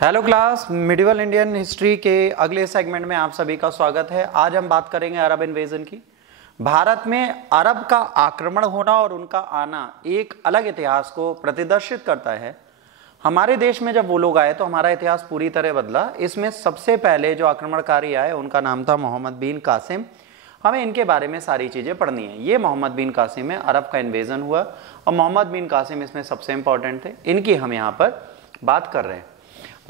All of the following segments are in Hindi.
Hello class, medieval Indian history के अगले सेगमेंट में आप सभी का स्वागत है। आज हम बात करेंगे अरब इन्वेजन की। भारत में अरब का आक्रमण होना और उनका आना एक अलग इतिहास को प्रतिदर्शित करता है। हमारे देश में जब वो लोग आए तो हमारा इतिहास पूरी तरह बदला। इसमें सबसे पहले जो आक्रमणकारी आए उनका नाम था मोहम्मद बिन कासिम। हमें इनके बारे में सारी चीजें पढ़नी है। ये मोहम्मद बिन कासिम में अरब का इन्वेजन हुआ और मोहम्मद बिन कासिम इसमें सबसे इंपॉर्टेंट थे। इनकी हम यहाँ पर बात कर रहे हैं।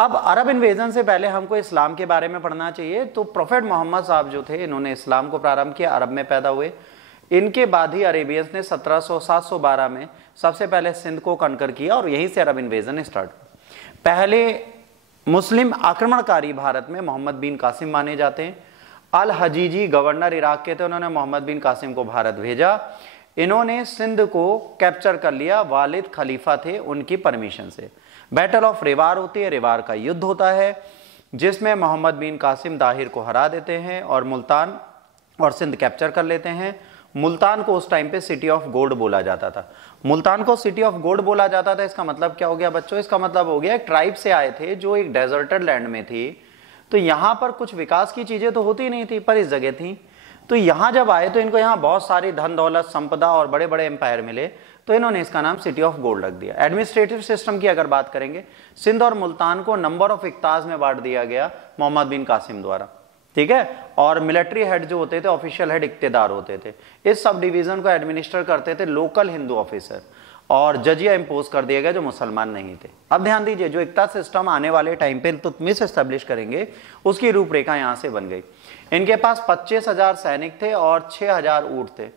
अब अरब इन्वेजन से पहले हमको इस्लाम के बारे में पढ़ना चाहिए। तो प्रोफेट मोहम्मद साहब जो थे, इन्होंने इस्लाम को प्रारंभ किया, अरब में पैदा हुए। इनके बाद ही अरेबियंस ने 712 में सबसे पहले सिंध को कनकर किया और यहीं से अरब इन्वेजन स्टार्ट हुआ। पहले मुस्लिम आक्रमणकारी भारत में मोहम्मद बिन कासिम माने जाते हैं। अल हजीजी गवर्नर इराक के थे, उन्होंने मोहम्मद बिन कासिम को भारत भेजा। इन्होंने सिंध को कैप्चर कर लिया, वालिद खलीफा थे उनकी परमिशन से। बैटल ऑफ रेवार होती है, रेवार का युद्ध होता है जिसमें मोहम्मद बिन कासिम दाहिर को हरा देते हैं और मुल्तान और सिंध कैप्चर कर लेते हैं। मुल्तान को उस टाइम पे सिटी ऑफ गोल्ड बोला जाता था। मुल्तान को सिटी ऑफ गोल्ड बोला जाता था। इसका मतलब क्या हो गया बच्चों? इसका मतलब हो गया एक ट्राइब से आए थे जो एक डेजर्टेड लैंड में थी, तो यहां पर कुछ विकास की चीजें तो होती नहीं थी पर इस जगह थी। तो यहां जब आए तो इनको यहाँ बहुत सारी धन दौलत संपदा और बड़े बड़े एम्पायर मिले, तो इन्होंने इसका नाम सिटी ऑफ गोल्ड रख दिया। एडमिनिस्ट्रेटिव सिस्टम की अगर बात करेंगे, सिंध और मुल्तान को नंबर ऑफ इक्ताज में बांट दिया गया मोहम्मद बिन कासिम द्वारा, ठीक है। और मिलिट्री हेड जो होते थे, ऑफिशियल हेड इक्तेदार होते थे। इस सब डिवीजन को एडमिनिस्टर करते थे लोकल हिंदू ऑफिसर, और जजिया इंपोज कर दिया गया जो मुसलमान नहीं थे। अब ध्यान दीजिए, जो इक्ता सिस्टम आने वाले टाइम पे तुतमिस एस्टेब्लिश करेंगे उसकी रूपरेखा यहां से बन गई। इनके पास 25,000 सैनिक थे और 6,000 ऊंट थे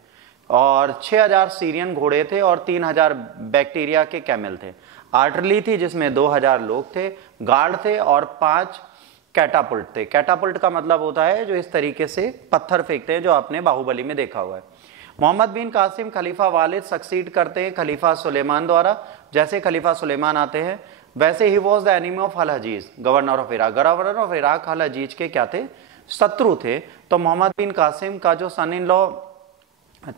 और 6,000 सीरियन घोड़े थे और 3,000 बैक्टीरिया के कैमल थे। आर्टरली थी जिसमें 2,000 लोग थे, गार्ड थे और 5 कैटापुल्ट थे। कैटापुल्ट का मतलब होता है जो इस तरीके से पत्थर फेंकते हैं, जो आपने बाहुबली में देखा हुआ है। मोहम्मद बिन कासिम खलीफा वालिद सक्सीड करते हैं खलीफा सुलेमान द्वारा। जैसे खलीफा सुलेमान आते हैं वैसे ही was the enemy of Al Hajjaj, governor of Iraq. Governor of Iraq Al Hajjaj के क्या थे? शत्रु थे। तो मोहम्मद बिन कासिम का जो सन इन लॉ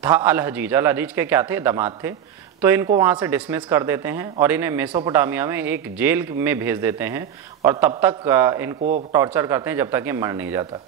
था अल हजीज के क्या थे? दामाद थे। तो इनको वहां से डिसमिस कर देते हैं और इन्हें मेसोपोटामिया में एक जेल में भेज देते हैं और तब तक इनको टॉर्चर करते हैं जब तक ये मर नहीं जाता।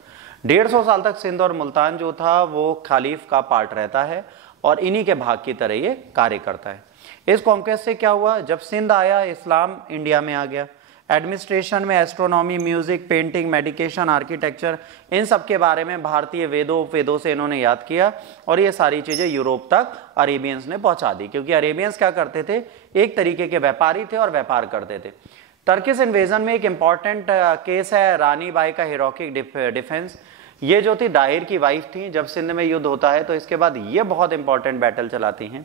150 साल तक सिंध और मुल्तान जो था वो खालिफ का पार्ट रहता है और इन्हीं के भाग की तरह ये कार्य करता है। इस कॉन्क्वेस्ट से क्या हुआ? जब सिंध आया, इस्लाम इंडिया में आ गया। एडमिनिस्ट्रेशन में astronomy, music, painting, medication, architecture, इन सब के बारे में भारतीय वेदों से इन्होंने याद किया और ये सारी चीजें यूरोप तक अरेबियंस ने पहुंचा दी, क्योंकि अरेबियंस क्या करते थे? एक तरीके के व्यापारी थे और व्यापार करते थे। टर्किश इन्वेजन में एक इंपॉर्टेंट केस है रानी बाई का हेरोइक डिफेंस। ये जो थी दाहिर की वाइफ थी। जब सिंध में युद्ध होता है तो इसके बाद ये बहुत इंपॉर्टेंट बैटल चलाती हैं।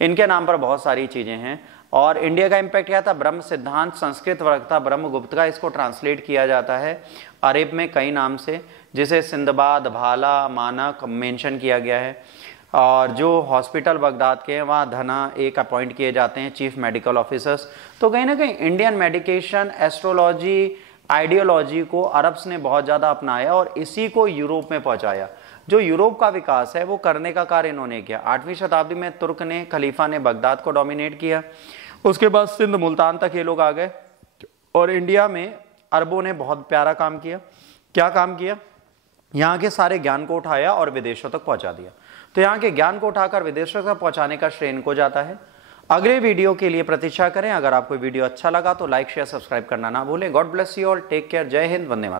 इनके नाम पर बहुत सारी चीजें हैं। और इंडिया का इंपैक्ट क्या था? ब्रह्म सिद्धांत संस्कृत वर्ग था ब्रह्मगुप्त का, इसको ट्रांसलेट किया जाता है अरब में कई नाम से, जिसे सिंदबाद, भाला, मानक मेंशन किया गया है। और जो हॉस्पिटल बगदाद के हैं वहाँ धना एक अपॉइंट किए जाते हैं चीफ मेडिकल ऑफिसर्स। तो कहीं ना कहीं इंडियन मेडिकेशन, एस्ट्रोलॉजी, आइडियोलॉजी को अरब्स ने बहुत ज़्यादा अपनाया और इसी को यूरोप में पहुंचाया। जो यूरोप का विकास है वो करने का कार्य इन्होंने किया। 8वीं शताब्दी में तुर्क ने, खलीफा ने बगदाद को डोमिनेट किया। उसके बाद सिंध मुल्तान तक ये लोग आ गए और इंडिया में अरबों ने बहुत प्यारा काम किया। क्या काम किया? यहाँ के सारे ज्ञान को उठाया और विदेशों तक पहुंचा दिया। तो यहाँ के ज्ञान को उठाकर विदेशों तक पहुंचाने का श्रेय इनको जाता है। अगले वीडियो के लिए प्रतीक्षा करें। अगर आपको वीडियो अच्छा लगा तो लाइक, शेयर, सब्सक्राइब करना ना भूलें। God bless you all, take care, जय हिंद, वंदे मातरम।